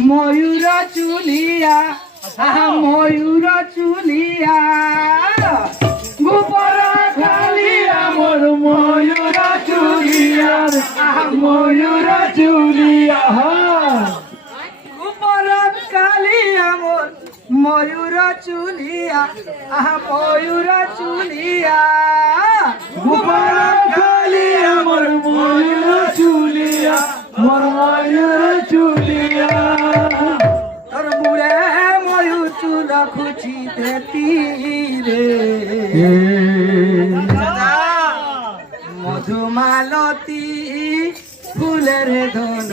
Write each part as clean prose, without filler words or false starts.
ময়ূর চুলিয়া ময়ূর চুলিয়া গোপর কালিয়া মোর ময়ূর চুলিয়া ময়ূর চুলিয়া গোপর কালিয়া মোর ময়ূর চুলিয়া ময়ূর চুলিয়া গোপর কালিয়া মোর ময়ূর চুলিয়া মোর ময়ূর চুলিয়া তোর বুড়ে ময়ূর চুল খুঁচিতে তীরে মধুমালতী ফুলের ধন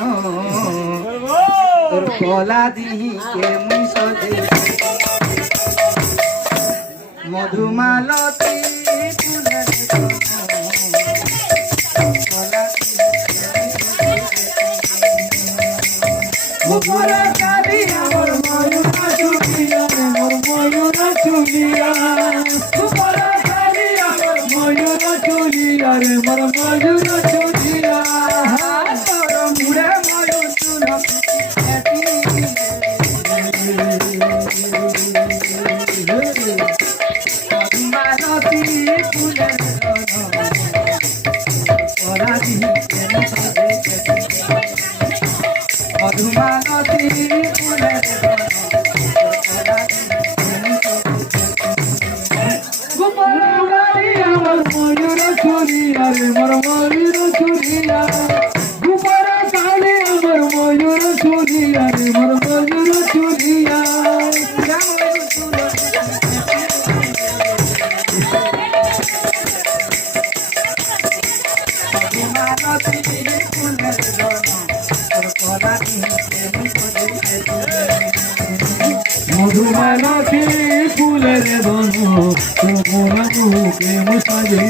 তোর কলা দিকে মুই সজে মধুমালতী ফুলের ধন কলা গোপর কালিয়া মোর ময়ূর চুলিয়া মোর ময়ূর চুলিয়া গোপর কালিয়া মোর ময়ূর চুলিয়া রে মোর ময়ূর চুলিয়া তোর মুড়ে ময়ূর চুল মালতী ফুলের কলা দিকে মধুমালতী ফুলের গোপর কালিয়া মোর ময়ূর চুলিয়া রে মোর ময়ূর চুলিয়া গোপর কালিয়া মোর ময়ূর চুলিয়া রে মোর ময়ূর চুলিয়া মধুমালতী ফুলের কলা মধুমালতী ফুলের বন তোর মুখে মুসাজে